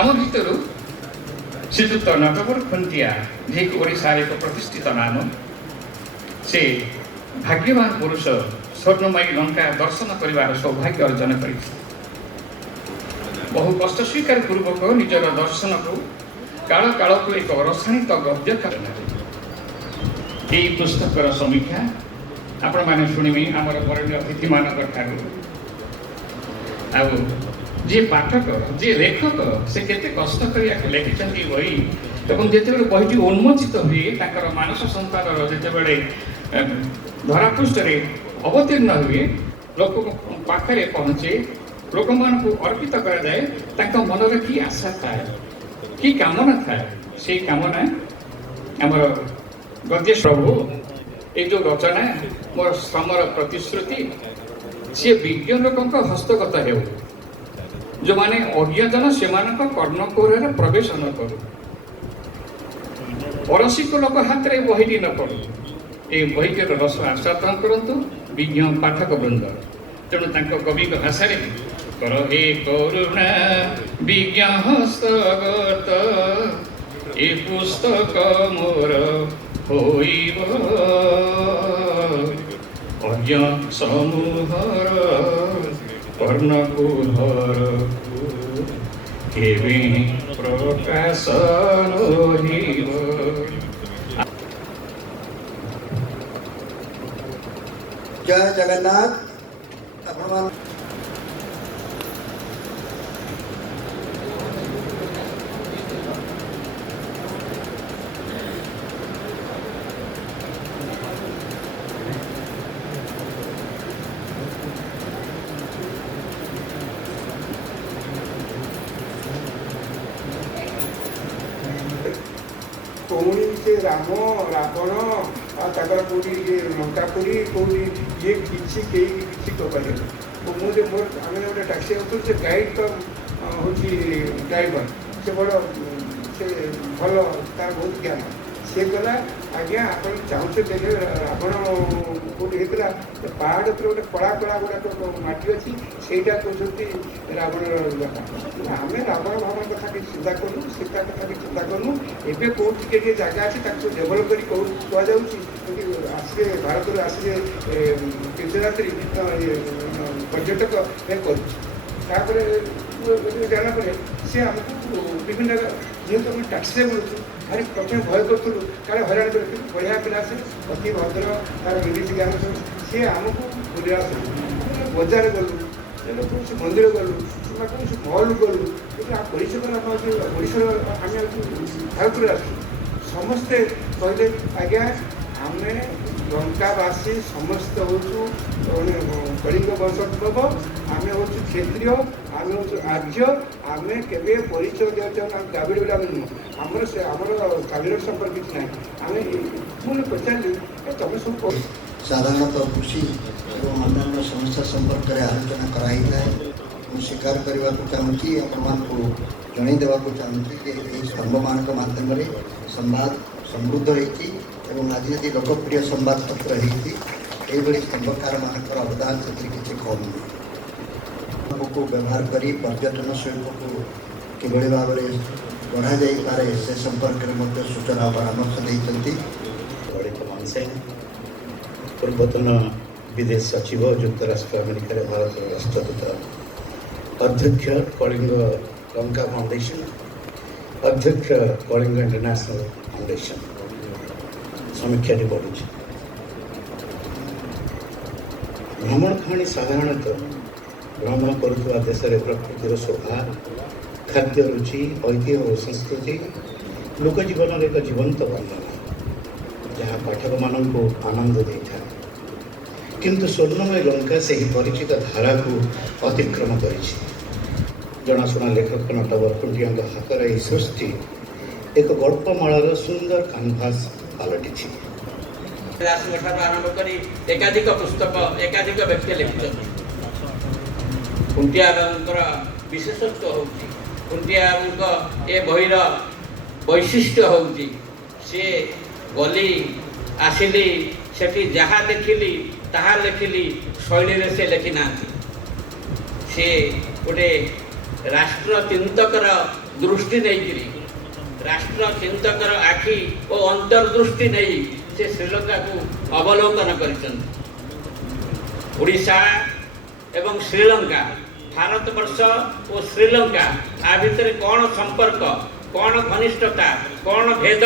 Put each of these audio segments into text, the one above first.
आम भितर श्रीजुक्त नटवर खुंटिया जी ओडिशार एक प्रतिष्ठित नाम से भाग्यवान पुरुष स्वर्णमयी लंका दर्शन कर सौभाग्य अर्जन कर बहु कष्ट स्वीकार पूर्वक निजर दर्शन को काल काल को एक रसायनिक गद्य यही पुस्तकर समीक्षा आपण मैंने शुणिबे आमर वरणीय अतिथि मानक जी पाठक जी लेखक से केते कष्ट कर लिखिं बही एवं जिते बहीटी उन्मोचित हुए ताकर मानस संसार जिते धरापृष्ठ अवतीर्ण हुए लोक पाखे पहुँचे लोक मान अर्पित कर जाए मनर कि आशा थाए कि कामना थाए से कामना आमर गद्य प्रभु ये जो रचना मोर श्रमर प्रतिश्रुति सी विज्ञ लोक हस्तगत हो जो माने अज्ञान से कर्णकोर प्रवेश न करू परसिक लोक हाथ में बहीटी न पड़ू ये बहीटर रस आस्वादन करतु विज्ञ पाठक वृंद तेणु कवि भाषा कर हे करुणा विज्ञ हस्तगत ए पुस्तक मोर होइब अज्ञ समूहर कर्णकुहर केवे प्रकाशन होइब। जय जगन्नाथ। कौड़ी से राम रावण आकर कौटी लंका पूरी कौटी ये किसी किसी कहे तो मुझे मोर आम गोटे टैक्सी होती से गाइड तो हूँ ड्राइवर से बड़ से भल तार बहुत ज्ञान सी कहला आज्ञा आप चाहते देखे रावण कौटी होता पहाड़ पर गोटे कला कला गुड़ाक माटी अच्छी सहीटा कहते रावण आम रावण भावन कथा कि चिंता करूँ सीता कथा कि चिंता करूँ एवं कौट टे जगह अच्छी डेभलप कर कहुच्छे आसे भारत आसे तीर्थयात्री पर्यटक कर जाना पर सी आमको विभिन्न जेहतु आम टैक्सी मिलूँ भारी प्रथम भय करूँ काले हईराण कर बढ़िया पिला से अति भद्र तार इंग्लीश ज्ञान सब सी आमको बुला बजार गलु कौन मंदिर गलु कि कौन मल गलु परिचय ओडिशा आम भारत समस्ते कहले आज्ञा आम लंकावासी समस्त हूँ कलिंग वंशोद्भव आम हूँ क्षेत्रीय आम हूँ आर्य आम के परिचय दिया द्राविड़ बोला नुह आमर से आमर द्राविड़ संपर्क किसी ना आम मुझे पचारि तुम सब साधारणतः कृषि और अन्य समस्या संपर्क में आलोचना कराई है स्वीकार करने को चाहूँगी आपको जन देवा चाहूँगी कि स्तंभ मान मध्यम संवाद समृद्ध होती आज यदि लोकप्रिय संवाद पत्र होती स्तंभकार मानकर अवदान से किसी कम नहीं को व्यवहार कर पर्यटन शिल्प को किभली भाव में बढ़ा जापे से संपर्क में सूचना परामर्श देते ललित मानसेन पूर्वतन विदेश सचिव युक्तराष्ट्र अमेरिका भारत राष्ट्रदूत अध्यक्ष कलिंग लंका फाउंडेशन अध्यक्ष कलिंग इंटरनेशनल फाउंडेशन समीक्षा बढ़ुଛି भ्रमण कहानी साधारणतः भ्रमण करुवा देश में प्रकृतिर शोभा खाद्य रुचि ऐतिह्य और संस्कृति लोकजीवन एक जीवंत वर्णना जहाँ पाठक मान को आनंद दे था किंतु स्वर्णमय लंका से ही परिचित धारा को अतिक्रम कर जनाशुना लेखक नटवर खुंटिया हाथ यह सृष्टि एक गल्पमालार सुंदर कैनभास पलटि आरंभ कर एकाधिक पुस्तक एकाधिक व्यक्ति लिखुं खुंटिया विशेषत्व हूँ खुंटिया ए बहीर वैशिष्ट्य हूँ सी गली आसिली से जहाँ देखिली ताहा लिखिली शैली से लिखि ना सी गोटे राष्ट्र चिंतकर दृष्टि नहीं राष्ट्र चिंतकर आखि और अंतर्दृष्टि नहीं से श्रीलंका को अवलोकन करिसेंଓଡ଼ିशा एवं श्रीलंका भारतवर्ष और श्रीलंका आ भितर कौन संपर्क कौन घनिष्ठता कौन भेद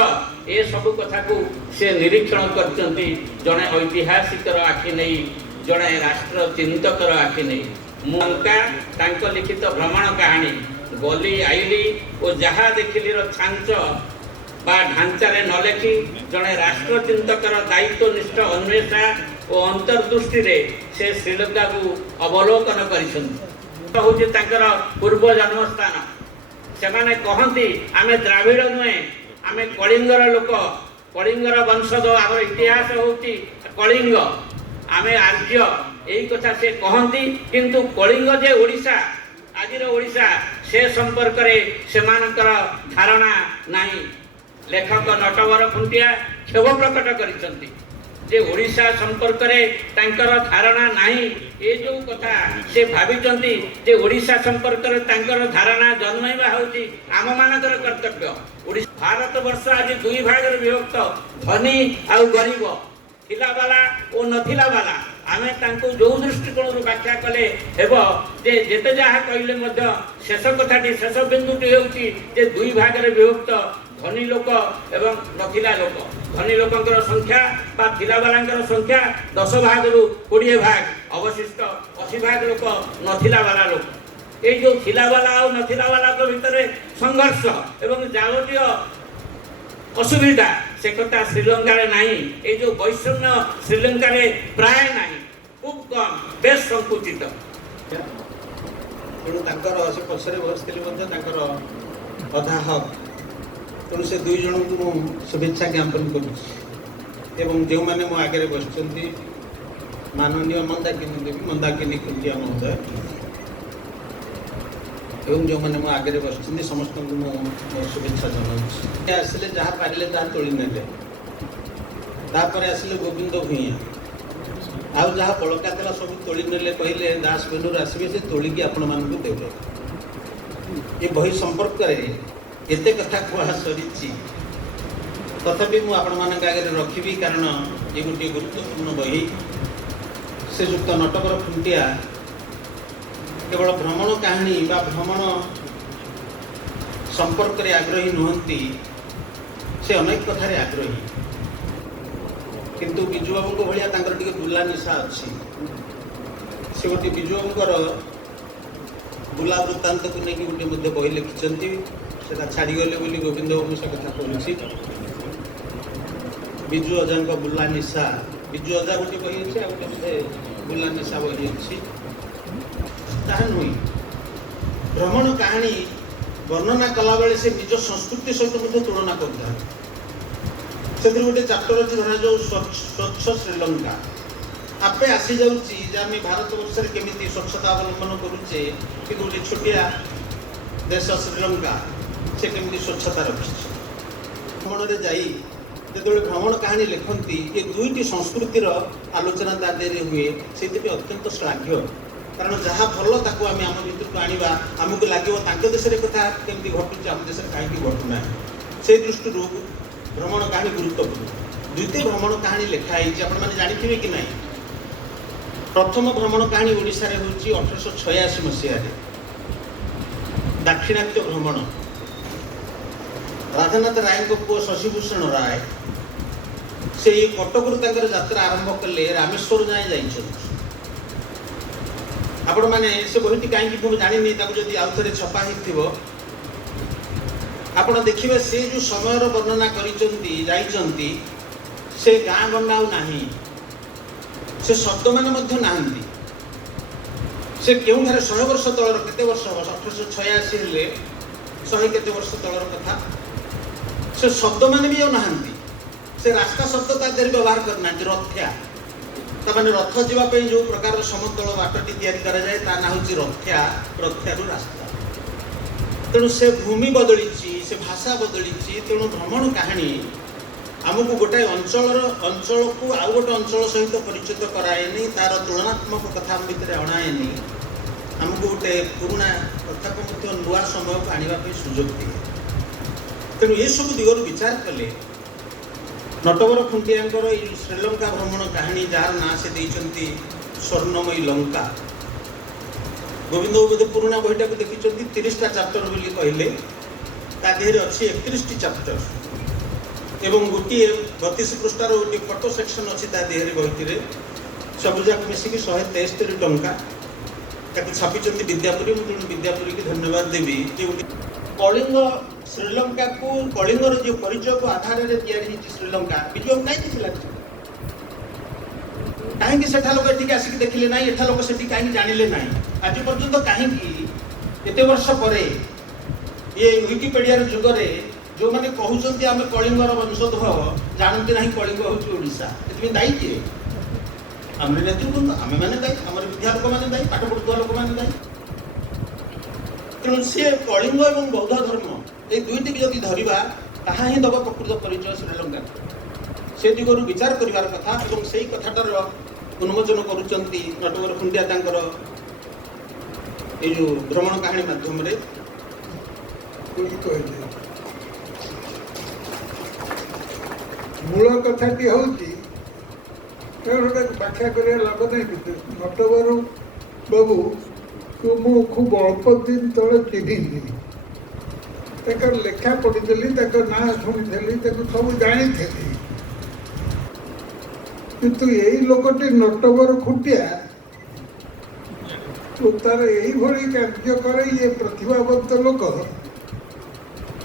ए सब कथा को से निरीक्षण करचंती जड़े ऐतिहासिकर आखि नहीं जड़े राष्ट्र चिंतकर आखि नहीं मुंका तांको लिखित भ्रमण कहानी गली आईली और जहाँ देखिली छांच बा ढांचारे न लेखि जड़े राष्ट्र चिंतकर दायित्वनिष्ठ अन्वेषा और अंतर्दृष्टि रे से श्रीलंका को अवलोकन करिसेंती तांकर पूर्व जन्मस्थान से माने कहती आमे द्राविड़ नुहे आमे कलिंगर लोक कलिंगर वंशज आम इतिहास होती कलिंग आमे आर्य यही कथा से कहती किंतु कलिंग जे ओडिशा आजिर ओडिशा से संपर्क रे सेमानकर धारणा नाही लेखक नटवर खुंटिया क्षोभ प्रकट करिसेंती जे ओडिशा संपर्क रे तांकर धारणा नाही ए जो कथा से भाविचंती जे ओडिशा संपर्क रे तांकर धारणा जन्मैबा होची आम मानकर कर्तव्य ओडिशा भारत वर्ष आज दुई भाग रे विभक्त धनी आ गरीब थिला वाला ओ नथिला वाला आमे तांको जो दृष्टिकोण व्याख्या कले हेबो जे जेते जहा कहिले मध्य शेष कथाटी शेष बिंदुटी हेउची जे दुई भाग रे विभक्त धनी लोक एवं नथिला लोक धनी लोकंकर संख्या बा थिला वालांकर संख्या 10 भाग रु 20 भाग अवशिष्ट 80 भाग लोक नथिला वाला लोक ए जो थिला वाला और नथिला वाला के भितर संघर्ष एवं जागतिक असुविधा से कथा श्रीलंका रे नहीं ए जो वैषम्य श्रीलंका रे प्राय नहीं खूब कम बेस संकुचित तेणु तांकर से पछरे बसथिले मध्ये तांकर अधा हक तेणु से दुई जन को शुभेच्छा ज्ञापन करुँ एवं जो मैंने मो आगे बसचंती माननीय मंदाकिनी देवी मंदाकिनी खुंटिया महोदय एवं जो मैंने मो आगे बसचंती समस्त को शुभेच्छा जनाऊँ आसिले जहाँ पारे जहाँ तोली नेले तापर आसिले गोविंद भूइया आउ जहाँ बड़का था सब तोली नेले कहले दास बेलूर आसबे से तोलिकी आपण मानक देवे ये बही संपर्क एते कथा कुआ सरी तथापि मु आपण मान आगे रखी कारण ये गोटे गुरुत्वपूर्ण बही से युक्त नटवर खुंटिया केवल भ्रमण कहानी बा भ्रमण संपर्क रे आग्रही नुहंती से अनेक कथार आग्रही किंतु बिजु बाबू भाया टे बुला निशा अच्छी से गोटे बिजु बाबूर बुला वृत्तांत को लेकिन गोटे बही लिखिं से छाड़गले बोली गोविंद बाबू से कथा कहूँ बिजु अजा बुला निशा बिजु अजा गोटे बही अच्छे गोटे बुला निशा बही अच्छी ताहा नुई भ्रमण कहानी वर्णना कला बेले से निज संस्कृति सहित तुलना करता से गोटे चैप्टर अच्छी धरा जाऊ स्वच्छ श्रीलंका आपे आसी जाऊँगी आम भारत वर्ष केमी स्वच्छता अवलंबन करुचे कि गोटे छोटिया देश श्रीलंका से केमी स्वच्छता रखी भ्रमण में जाई जो भ्रमण कहानी लिखती ये दुईटी संस्कृतिर आलोचना ता देहरे हुए से अत्यंत श्लाघ्य कारण जहाँ भल ताको आम भितर को आनिबा आमको लगे देश कथा केमती घटुचे आम देश कहीं घटुना से दृष्टि भ्रमण कहानी गुरुत्वपूर्ण द्वितीय भ्रमण कहानी लिखाई आपने जानते कि नहीं प्रथम भ्रमण कहानी ओडिशा रे होची 1886 मसीह दाक्षिणात्य भ्रमण राधानाथ राय को पुओ शशिभूषण राय से कटक यात्रा आरंभ कले रामेश्वर जाए जाइछन आपण माने से बहिटी कहीं मुझे जानी जदि आउ थे छपा हो आपण देखिए से जो समय वर्णना करी से गाँ गंडा नहीं से शब्द मान से क्यों 100 वर्ष तलर केते वर्ष 1886 हेले 100 केते वर्ष तलर कथा से शब्द मान भी ना से रास्ता शब्द ता देहरे व्यवहार करना रथ्या तमाने रथ जावाई जो प्रकार समतल बाटटी या ना हूँ रथ्या रथ्यारू रास्ता तेणु से भूमि बदली से भाषा बदली तेणु भ्रमण कहानी आमको गोटाए अंचल को आउ गोटे अंचल सहित परिचित कराएनी तार तुलनात्मक कथा भितर अणाएनी ଆମକୁ ଗୋଟେ ପୁରୁଣା କଥାକୁ ମଧ୍ୟ ନୂଆ ସମୟକୁ ଆଣିବା ପାଇଁ ସୁଯୋଗ ଦିଏ। ତେଣୁ ଏସବୁ ଦିଗରୁ ବିଚାର କଲେ ନଟବର ଖୁଣ୍ଟିଆଙ୍କର ଏଇ ଶ୍ରୀଲଙ୍କା ଭ୍ରମଣ କାହାଣୀ, ଯାହାର ନାଁ ସେ ଦେଇଛନ୍ତି ସ୍ୱର୍ଣ୍ଣମୟୀ ଲଙ୍କା। ଗୋବିନ୍ଦ ବୋଧେ ପୁରୁଣା ବହିଟାକୁ ଦେଖିଛନ୍ତି, 30ଟା ଚାପ୍ଟର ବୋଲି କହିଲେ, ତା ଦେହରେ ଅଛି 31ଟି ଚାପ୍ଟର ଏବଂ ଗୋଟିଏ 32 ପୃଷ୍ଠାର ଗୋଟିଏ ଫଟୋ ସେକ୍ସନ ଅଛି ତା ଦେହରେ ବହିଟିରେ। ସବୁଯାକ ମିଶିକି 173 ଟଙ୍କା। ତାକୁ ଛାପିଛନ୍ତି ବିଦ୍ୟାପୁରୀ। ମୁଁ ତେଣୁ ବିଦ୍ୟାପୁରୀକି ଧନ୍ୟବାଦ ଦେବି ଯେ କଳିଙ୍ଗ ଶ୍ରୀଲଙ୍କାକୁ, କଳିଙ୍ଗର ଯେଉଁ ପରିଚୟକୁ ଆଧାରରେ ତିଆରି ହେଇଛି ଶ୍ରୀଲଙ୍କା, ବିଜୁ କାହିଁକି ଥିଲା? କାହିଁକି ସେଠା ଲୋକ ଏଠିକି ଆସିକି ଦେଖିଲେ ନାହିଁ, ଏଠା ଲୋକ ସେଠି କାହିଁକି ଜାଣିଲେ ନାହିଁ? ଆଜି ପର୍ଯ୍ୟନ୍ତ କାହିଁକି ଏତେ ବର୍ଷ ପରେ ଏ ୱିକିପିଡ଼ିଆର ଯୁଗରେ ଯେଉଁମାନେ କହୁଛନ୍ତି ଆମେ କଳିଙ୍ଗର ବଂଶୋଦ୍ଭବ, ଜାଣନ୍ତି ନାହିଁ କଳିଙ୍ଗ ହେଉଛି ଓଡ଼ିଶା? ଏଥିପାଇଁ ଦାୟୀ କିଏ? ଆମର ନେତୃବୃନ୍ଦ, ଆମେମାନେ ଦାୟୀ, ଆମର ବିଦ୍ୟା ଲୋକମାନେ ଦାୟୀ, ପାଠ ପଢ଼ୁଥିବା ଲୋକମାନେ ଦାୟୀ। ତେଣୁ ସିଏ କଳିଙ୍ଗ ଏବଂ ବୌଦ୍ଧ ଧର୍ମ এই ଦୁଇଟିକି ଯଦି ଧରିବା, ତାହା ହିଁ ଦେବ ପ୍ରକୃତ ପରିଚୟ ଶ୍ରୀଲଙ୍କା। ସେ ଦିଗରୁ ବିଚାର କରିବାର କଥା ଏବଂ ସେଇ କଥାଟାର ଉନ୍ମୋଚନ କରୁଛନ୍ତି ନଟବର ଖୁଣ୍ଟିଆ ତାଙ୍କର ଏଇ ଯେଉଁ ଭ୍ରମଣ କାହାଣୀ ମାଧ୍ୟମରେ। କହିଲେ ମୂଳ କଥାଟି ହେଉଛି, ଗୋଟେ ବ୍ୟାଖ୍ୟା କରିବା ଲାଭ ନାହିଁ। କିନ୍ତୁ ନଟବର ବାବୁ ମୁଁ ଖୁବ୍ ଅଳ୍ପ ଦିନ ତଳେ ଚିହ୍ନିଲି, ତାଙ୍କର ଲେଖା ପଢ଼ିଥିଲି, ତାଙ୍କ ନାଁ ଶୁଣିଥିଲି, ତାକୁ ସବୁ ଜାଣିଥିଲି। କିନ୍ତୁ ଏଇ ଲୋକଟି ନଟବର ଖୁଣ୍ଟିଆ ତାର ଏଇଭଳି କାର୍ଯ୍ୟ କରେ, ଇଏ ପ୍ରତିଭାବନ୍ତ ଲୋକ,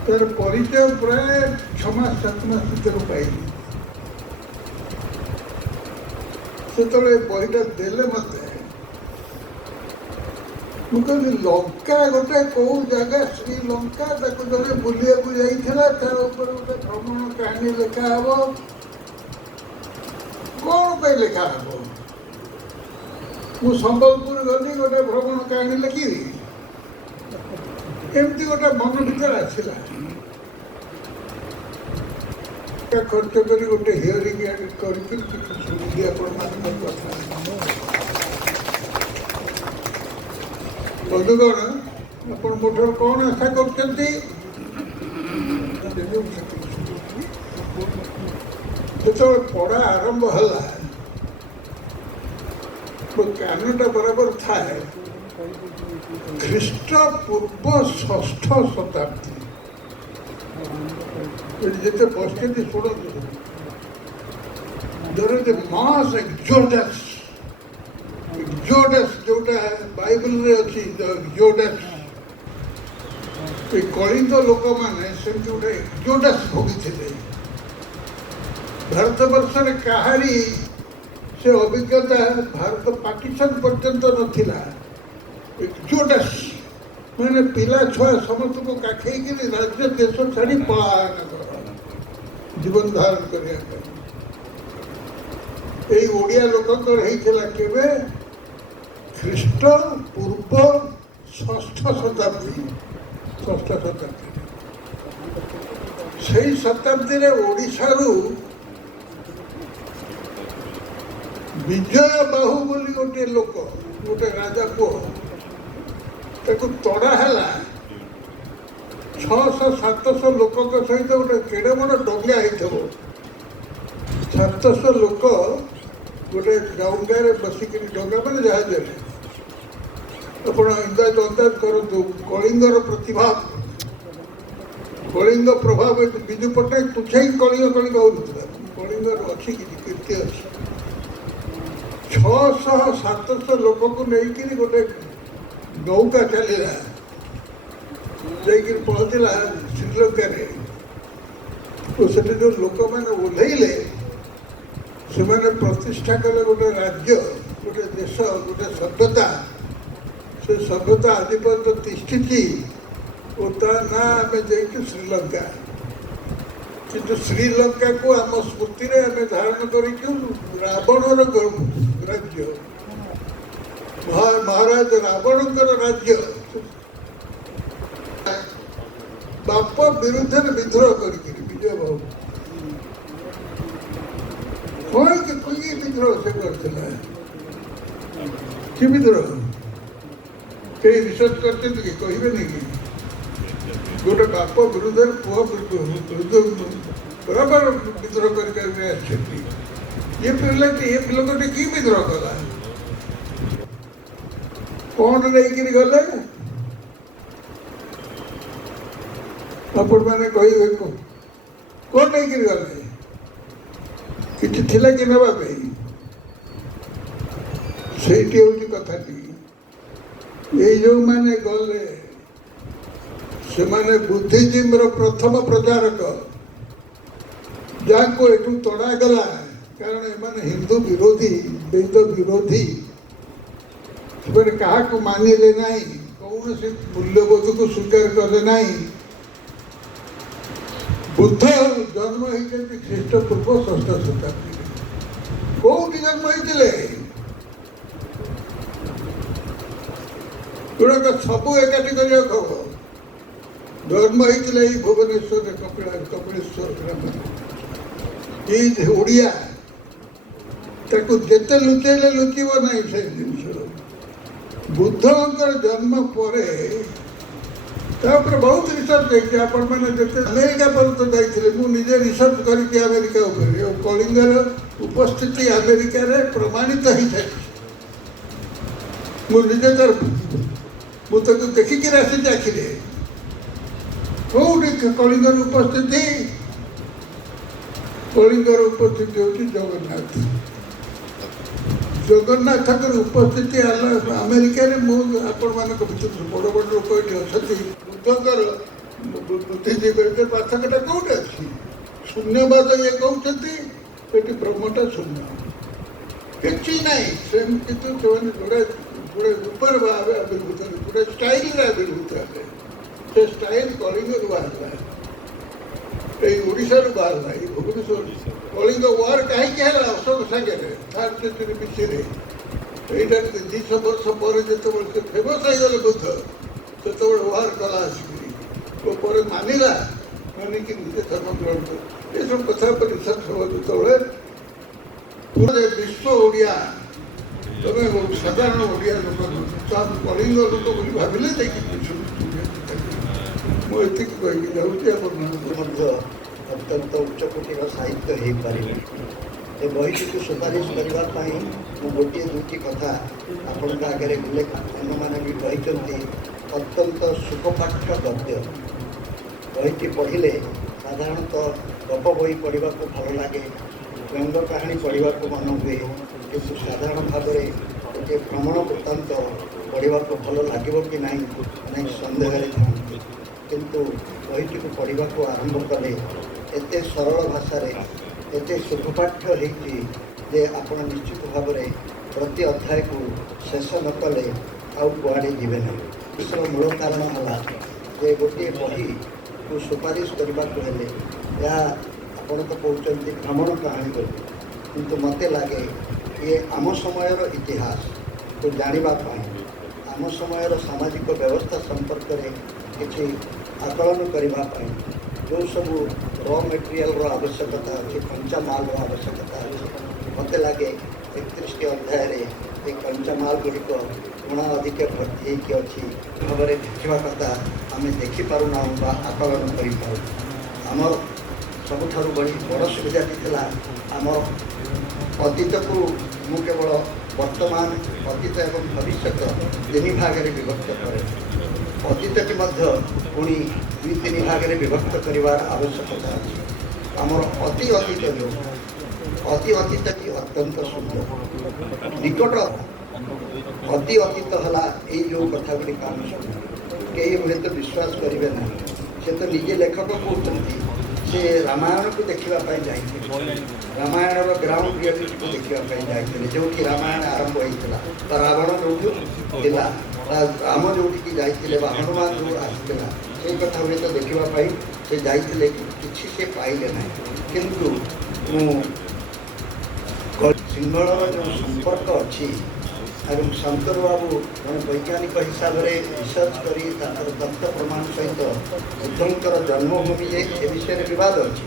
ତାର ପରିଚୟ ପ୍ରାୟ 6 ମାସ 7 ମାସ ଭିତରେ ପାଇଲି। ସେତେବେଳେ ବହିଟା ଦେଲେ ମୋତେ, ମୁଁ କହିଲି ଲଙ୍କା ଗୋଟେ କୋଉ ଜାଗା, ଶ୍ରୀଲଙ୍କା, ତାକୁ ଜଣେ ବୁଲିବାକୁ ଯାଇଥିଲା, ତା ଉପରେ ଗୋଟେ ଭ୍ରମଣ କାହାଣୀ ଲେଖା ହବ। କ'ଣ ପାଇଁ ଲେଖା ହବ? ମୁଁ ସମ୍ବଲପୁର ଗଲି, ଗୋଟେ ଭ୍ରମଣ କାହାଣୀ ଲେଖିବି? ଏମିତି ଗୋଟେ ମନ ଭିତରେ ଆସିଲା। ଖର୍ଚ୍ଚ କରି ଗୋଟେ ହିୟରିଂ କରିକି ଶୁଣିଲି ଆପଣମାନଙ୍କ କଥା। ବନ୍ଧୁଗଣ, ଆପଣ ମୋ ଠାରୁ କ'ଣ ଆଶା କରୁଛନ୍ତି? ଯେତେବେଳେ ପଢ଼ା ଆରମ୍ଭ ହେଲା, ମୋ କାନଟା ବରାବର ଥାଏ ଖ୍ରୀଷ୍ଟପୂର୍ବ 6ଠ ଶତାବ୍ଦୀ। ଯେତେ ବସିଛନ୍ତି ଶୁଣନ୍ତୁ, ମାସ୍ ଏକ୍ସୋଡସ୍ ଯୋଉଟା ବାଇବଲରେ ଅଛି, ଏକ୍ସୋଡସ୍, ଏ କଳିଙ୍ଗ ଲୋକମାନେ ସେମିତି ଗୋଟେ ଏକ୍ସୋଡସ୍ ଭୋଗିଥିଲେ। ଭାରତବର୍ଷରେ କାହାରି ସେ ଅଭିଜ୍ଞତା, ଭାରତ ପାକିସ୍ତାନ ପର୍ଯ୍ୟନ୍ତ ନଥିଲା। ଏକ୍ସୋଡସ୍ ମାନେ ପିଲା ଛୁଆ ସମସ୍ତଙ୍କୁ କାଖେଇକିରି ରାଜ୍ୟ ଦେଶ ଛାଡ଼ି ପଳାୟନ କର, ଜୀବନ ଧାରଣ କରିବା ପାଇଁ। ଏଇ ଓଡ଼ିଆ ଲୋକଙ୍କର ହେଇଥିଲା କେବେ? ଖ୍ରୀଷ୍ଟ ପୂର୍ବ 6ଠ ଶତାବ୍ଦୀ। ସେଇ ଶତାବ୍ଦୀରେ ଓଡ଼ିଶାରୁ ବିଜୟ ବାହୁ ବୋଲି ଗୋଟିଏ ଲୋକ, ଗୋଟେ ରାଜା ପୁଅ, ତାକୁ ତଡ଼ା ହେଲା। 600-700 ଲୋକଙ୍କ ସହିତ ଗୋଟେ କେଡ଼େ ବଡ଼ ଡଙ୍ଗା ହେଇଥିବ। 700 ଲୋକ ଗୋଟେ ଡଙ୍ଗାରେ ବସିକିରି, ଡଙ୍ଗା ମାନେ ଜାହାଜରେ। ଆପଣ ଅନ୍ଦାଜ କରନ୍ତୁ କଳିଙ୍ଗର ପ୍ରତିଭା, କଳିଙ୍ଗ ପ୍ରଭାବ। ବିଜୁ ପଟ୍ଟନାୟକ ତୁଛାଇ କଳିଙ୍ଗ ହଉନଥିଲା, କଳିଙ୍ଗର ଅଛି କିଛି କୀର୍ତ୍ତି ଅଛି। 600-700 ଲୋକକୁ ନେଇକିରି ଗୋଟେ ନୌକା ଚାଲିଲା, ଯାଇକିରି ପହଞ୍ଚିଲା ଶ୍ରୀଲଙ୍କାରେ। ଓ ସେଠି ଯେଉଁ ଲୋକମାନେ ଓହ୍ଲେଇଲେ, ସେମାନେ ପ୍ରତିଷ୍ଠା କଲେ ଗୋଟେ ରାଜ୍ୟ, ଗୋଟେ ଦେଶ, ଗୋଟେ ସଭ୍ୟତା। ସେ ସଭ୍ୟତା ଆଜି ପର୍ଯ୍ୟନ୍ତ ତିଷ୍ଠିଛି ଓ ତା ନାଁ ଆମେ ଦେଇଛୁ ଶ୍ରୀଲଙ୍କା। କିନ୍ତୁ ଶ୍ରୀଲଙ୍କାକୁ ଆମ ସ୍ମୃତିରେ ଆମେ ଧାରଣ କରିଛୁ ରାବଣର ରାଜ୍ୟ, ମହାରାଜ ରାବଣଙ୍କର ରାଜ୍ୟ। ବାପ ବିରୁଦ୍ଧରେ ବିଦ୍ରୋହ କରିକିରି ବିଜୟ ବାହୁ କି ବିଦ୍ରୋହ ସେ କରିଥିଲା? କି ବିଦ୍ରୋହ? କେହି ରିସର୍ଚ୍ଚ କରିଛନ୍ତି କି କହିବେନି କି ଗୋଟେ ବାପ ବିରୁଦ୍ଧରେ ପୁଅ ବରାବର ବିଦ୍ରୋହ କରି ଆସିଛନ୍ତି। ଏ ପିଲାଟି କି ବିଦ୍ରୋହ କଲା? କ'ଣ ନେଇକିରି ଗଲେ ଆପଣମାନେ କହିବେ କ'ଣ ନେଇକିରି ଗଲେ? କିଛି ଥିଲା କି ନେବା ପାଇଁ? ସେଇଠି ହେଉଛି କଥାଟି। ଏଇ ଯେଉଁମାନେ ଗଲେ ସେମାନେ ବୁଦ୍ଧିଜିମ୍ର ପ୍ରଥମ ପ୍ରଚାରକ, ଯାହାକୁ ଏଠୁ ତଡ଼ାଗଲା କାରଣ ଏମାନେ ହିନ୍ଦୁ ବିରୋଧୀ, ବେଦ ବିରୋଧୀ। ସେମାନେ କାହାକୁ ମାନିଲେ ନାହିଁ, କୌଣସି ମୂଲ୍ୟବୋଧକୁ ସ୍ୱୀକାର କଲେ ନାହିଁ। ବୁଦ୍ଧ ଜନ୍ମ ହେଇଛନ୍ତି ଖ୍ରୀଷ୍ଟପୂର୍ବ 6ଠ ଶତାବ୍ଦୀରେ। କୋଉଠି ଜନ୍ମ ହେଇଥିଲେ? ଗୁଡ଼ାକ ସବୁ ଏକାଠି କରିବାକୁ ହବ। ଜନ୍ମ ହେଇଥିଲେ ଏଇ ଭୁବନେଶ୍ୱରରେ କପିଳେଶ୍ୱର ଗ୍ରାମରେ। ଏଇ ଓଡ଼ିଆ, ତାକୁ ଯେତେ ଲୁଚେଇଲେ ଲୁଚିବ ନାହିଁ ସେ ଜିନିଷ। ବୁଦ୍ଧଙ୍କର ଜନ୍ମ ପରେ ତାପରେ ବହୁତ ରିସର୍ଚ୍ଚ ହେଇଛି। ଆପଣମାନେ ଯେତେ ଆମେରିକା ପର୍ଯ୍ୟନ୍ତ ଯାଇଥିଲେ, ମୁଁ ନିଜେ ରିସର୍ଚ୍ଚ କରିକି ଆମେରିକା ଉପରେ, କଳିଙ୍ଗର ଉପସ୍ଥିତି ଆମେରିକାରେ ପ୍ରମାଣିତ ହେଇସାରିଛି। ମୁଁ ନିଜେ ମୁଁ ତାକୁ ଦେଖିକିରି ଆସିଛି ଆଖିରେ। କୋଉଠି କଳିଙ୍ଗର ଉପସ୍ଥିତି? କଳିଙ୍ଗର ଉପସ୍ଥିତି ହେଉଛି ଜଗନ୍ନାଥ। ଜଗନ୍ନାଥଙ୍କର ଉପସ୍ଥିତି ଆମେରିକାରେ। ମୁଁ ଆପଣମାନଙ୍କ ଭିତରୁ ବଡ଼ ବଡ଼ ଲୋକ ଏଠି ଅଛନ୍ତି। ବୁଦ୍ଧଙ୍କର ବୁଦ୍ଧିଜୀବୀ ପାର୍ଥକ୍ୟଟା କୋଉଠି ଅଛି? ଶୂନ୍ୟବାଦ ଇଏ କହୁଛନ୍ତି, ଏଠି ବ୍ରହ୍ମଟା ଶୂନ୍ୟ, କିଛି ନାହିଁ। ସେମିତି କିନ୍ତୁ ସେମାନେ ଗୁଡ଼ାଏ ଉପରେ ଭାବେ ଆବିର୍ଭୂତ ହେଲେ, ଗୁଡ଼ାଏ ଷ୍ଟାଇଲରେ ଆବିର୍ଭୂତ ହେଲେ। ସେ ଷ୍ଟାଇଲ କଳିଙ୍ଗରୁ ବାହାରିଲା, ଏଇ ଓଡ଼ିଶାରୁ ବାହାରିଲା, ଏଇ ଭୁବନେଶ୍ୱର। କଳିଙ୍ଗ ୱାର କାହିଁକି ହେଲା? ଅଶୋକ ସାଙ୍ଗରେ 3rd century BC-ରେ। ଏଇଟା 200 ବର୍ଷ ପରେ ଯେତେବେଳେ ସେ ଫେମସ୍ ହେଇଗଲେ ବୁଦ୍ଧ, ସେତେବେଳେ ୱାର କଲା ଆସିକିରି। ପରେ ମାନିଲା, ମାନିକି ନିଜେ ଧର୍ମ ଗ୍ରହଣ କଲେ। ଏସବୁ କଥା ଉପରେ ରିସର୍ଚ୍ଚ ହେବ ଯେତେବେଳେ ବିଶ୍ୱ ଓଡ଼ିଆ, ତମେ ସାଧାରଣ ଓଡ଼ିଆ ଲୋକ କଳିଙ୍ଗ ଲୋକ ବୋଲି ଭାବିଲେ ଯାଇକି ମୁଁ ଏତିକି କହିକି ଯାଉଛି। ଆପଣମାନଙ୍କୁ ମଧ୍ୟ ଅତ୍ୟନ୍ତ ଉଚ୍ଚକୋଟୀର ସାହିତ୍ୟ ହେଇପାରିବ। ଏ ବହିଟିକୁ ସୁପାରିଶ କରିବା ପାଇଁ ମୁଁ ଗୋଟିଏ ଦୁଇଟି କଥା ଆପଣଙ୍କ ଆଗରେ ଉଲ୍ଲେଖ, ଅନ୍ୟମାନେ ବି କହିଛନ୍ତି। ଅତ୍ୟନ୍ତ ସୁଖପାଠ୍ୟ ଗଦ୍ୟ। ବହିଟି ପଢ଼ିଲେ ସାଧାରଣତଃ ଗପ ବହି ପଢ଼ିବାକୁ ଭଲ ଲାଗେ, ବ୍ୟଙ୍ଗ କାହାଣୀ ପଢ଼ିବାକୁ ମନ ହୁଏ, କିନ୍ତୁ ସାଧାରଣ ଭାବରେ ଗୋଟିଏ ଭ୍ରମଣ ବୃତ୍ତାନ୍ତ ପଢ଼ିବାକୁ ଭଲ ଲାଗିବ କି ନାହିଁ ସନ୍ଦେହରେ ଥାନ୍ତି। କିନ୍ତୁ ବହିଟିକୁ ପଢ଼ିବାକୁ ଆରମ୍ଭ କଲେ ଏତେ ସରଳ ଭାଷାରେ, ଏତେ ସୁଖପାଠ୍ୟ ହେଇଛି ଯେ ଆପଣ ନିଶ୍ଚିତ ଭାବରେ ପ୍ରତି ଅଧ୍ୟାୟକୁ ଶେଷ ନ କଲେ ଆଉ କୁଆଡ଼େ ଯିବେ ନାହିଁ। ଏସର ମୂଳ କାରଣ ହେଲା ଯେ ଗୋଟିଏ ବହିକୁ ସୁପାରିଶ କରିବାକୁ ହେଲେ ଏହା ଆପଣ ତ କହୁଛନ୍ତି ଭ୍ରମଣ କାହାଣୀ ବୋଲି, କିନ୍ତୁ ମୋତେ ଲାଗେ ଇଏ ଆମ ସମୟର ଇତିହାସକୁ ଜାଣିବା ପାଇଁ, ଆମ ସମୟର ସାମାଜିକ ବ୍ୟବସ୍ଥା ସମ୍ପର୍କରେ କିଛି ଆକଳନ କରିବା ପାଇଁ ଯେଉଁ ସବୁ ର ମେଟେରିଆଲର ଆବଶ୍ୟକତା ଅଛି, କଞ୍ଚାମାଲର ଆବଶ୍ୟକତା ଅଛି, ମୋତେ ଲାଗେ 31ଟି ଅଧ୍ୟାୟରେ ଏ କଞ୍ଚାମାଲ ଗୁଡ଼ିକ ଗୁଣା ଅଧିକ ଭର୍ତ୍ତି ହେଇକି ଅଛି। ଭାବରେ ଦେଖିବା କଥା ଆମେ ଦେଖିପାରୁନାହୁଁ ବା ଆକଳନ କରିପାରୁନୁ। ଆମର ସବୁଠାରୁ ବଡ଼ ସୁବିଧାଟି ଥିଲା, ଆମର ଅତୀତକୁ ମୁଁ କେବଳ ବର୍ତ୍ତମାନ, ଅତୀତ ଏବଂ ଭବିଷ୍ୟତ 3 ଭାଗରେ ବିଭକ୍ତ କରେ। ଅତୀତଟି ମଧ୍ୟ ପୁଣି 2-3 ଭାଗରେ ବିଭକ୍ତ କରିବାର ଆବଶ୍ୟକତା ଅଛି। ଆମର ଅତି ଅତୀତ ଯେଉଁ ଅତି ଅତୀତଟି ଅତ୍ୟନ୍ତ ସୁନ୍ଦର। ନିକଟ ଅତି ଅତୀତ ହେଲା ଏଇ ଯେଉଁ କଥା ଗୁଡ଼ିକ ଆମେ ଶୁଣୁ, କେହି ହୁଏତ ବିଶ୍ୱାସ କରିବେ ନାହିଁ। ସେ ତ ନିଜେ ଲେଖକ କହୁଛନ୍ତି ସେ ରାମାୟଣକୁ ଦେଖିବା ପାଇଁ ଯାଇଥିଲେ, ରାମାୟଣର ଗ୍ରାଉଣ୍ଡ ରିଆଲିଟିକୁ ଦେଖିବା ପାଇଁ ଯାଇଥିଲେ, ଯେଉଁଠି ରାମାୟଣ ଆରମ୍ଭ ହେଇଥିଲା, ବା ରାବଣ ଯେଉଁଠି ଥିଲା, ବା ରାମ ଯେଉଁଠିକି ଯାଇଥିଲେ, ବା ହନୁମାନ ଯେଉଁ ଆସିଥିଲା, ସେଇ କଥା ହୁଏତ ଦେଖିବା ପାଇଁ ସେ ଯାଇଥିଲେ, କିଛି ସେ ପାଇଲେ ନାହିଁ। କିନ୍ତୁ ମୁଁ ସିଂହଳର ଯେଉଁ ସମ୍ପର୍କ ଅଛି ଏବଂ ଶଙ୍କର ବାବୁ ଜଣେ ବୈଜ୍ଞାନିକ ହିସାବରେ ରିସର୍ଚ୍ଚ କରି ତାଙ୍କର ତଥ୍ୟ ପ୍ରମାଣ ସହିତ ବୁଦ୍ଧଙ୍କର ଜନ୍ମଭୂମି ଯେ ଏ ବିଷୟରେ ବିବାଦ ଅଛି।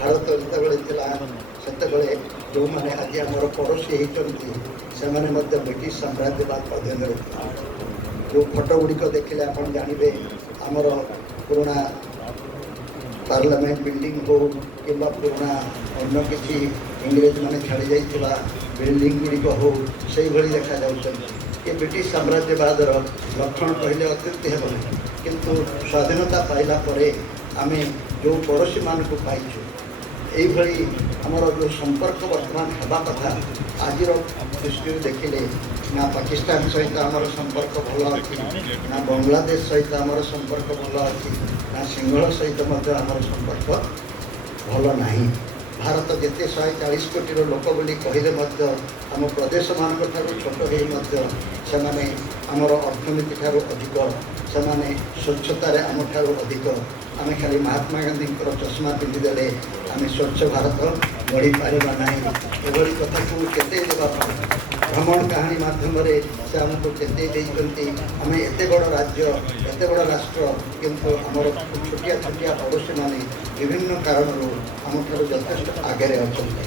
ଭାରତ ଯେତେବେଳେ ଥିଲା ସେତେବେଳେ ଯେଉଁମାନେ ଆଜି ଆମର ପଡ଼ୋଶୀ ହେଇଛନ୍ତି ସେମାନେ ମଧ୍ୟ ବ୍ରିଟିଶ ସାମ୍ରାଜ୍ୟବାଦ ଅଧୀନରେ ଥିଲେ। ଯେଉଁ ଫଟୋ ଗୁଡ଼ିକ ଦେଖିଲେ ଆପଣ ଜାଣିବେ ଆମର ପୁରୁଣା ପାର୍ଲାମେଣ୍ଟ ବିଲ୍ଡିଂ ହଉ କିମ୍ବା ପୁରୁଣା ଅନ୍ୟ କିଛି ଇଂରେଜମାନେ ଛାଡ଼ି ଯାଇଥିବା ବିଲ୍ଡିଂ ଗୁଡ଼ିକ ହଉ ସେଇଭଳି ଦେଖାଯାଉଛନ୍ତି। ଏ ବ୍ରିଟିଶ ସାମ୍ରାଜ୍ୟବାଦର ଲକ୍ଷଣ କହିଲେ ଅତ୍ୟୁକ୍ତି ହେବ ନାହିଁ। କିନ୍ତୁ ସ୍ୱାଧୀନତା ପାଇଲା ପରେ ଆମେ ଯେଉଁ ପଡ଼ୋଶୀମାନଙ୍କୁ ପାଇଛୁ এইভাবে আমার যে সম্পর্ক বর্তমান হওয়া কথা আজির দৃষ্টি দেখলে না পাকিস্তান সহিত আমার সম্পর্ক ভালো আছে, না বাংলাদেশ সহিত আমার সম্পর্ক ভালো আছে, না সিংহল সহিত মধ্যে আমার সম্পর্ক ভালো না। ଭାରତ ଯେତେ 140 କୋଟିର ଲୋକ ବୋଲି କହିଲେ ମଧ୍ୟ ଆମ ପ୍ରଦେଶମାନଙ୍କ ଠାରୁ ଛୋଟ ହେଇ ମଧ୍ୟ ସେମାନେ ଆମର ଅର୍ଥନୀତି ଠାରୁ ଅଧିକ, ସେମାନେ ସ୍ୱଚ୍ଛତାରେ ଆମଠାରୁ ଅଧିକ। ଆମେ ଖାଲି ମହାତ୍ମା ଗାନ୍ଧୀଙ୍କର ଚଷମା ପିନ୍ଧିଦେଲେ ଆମେ ସ୍ୱଚ୍ଛ ଭାରତ ଗଢ଼ିପାରିବା ନାହିଁ। ଏଭଳି କଥାକୁ ଚେତେଇ ଦେବା ପାଇଁ ଭ୍ରମଣ କାହାଣୀ ମାଧ୍ୟମରେ ସେ ଆମକୁ ଚେତେଇ ଦେଇଛନ୍ତି। ଆମେ ଏତେ ବଡ଼ ରାଜ୍ୟ, ଏତେ ବଡ଼ ରାଷ୍ଟ୍ର, କିନ୍ତୁ ଆମର ଛୋଟିଆ ଛୋଟିଆ ପଡ଼ୋଶୀମାନେ ବିଭିନ୍ନ କାରଣରୁ ଆମଠାରୁ ଯଥେଷ୍ଟ ଆଗରେ ଅଛନ୍ତି।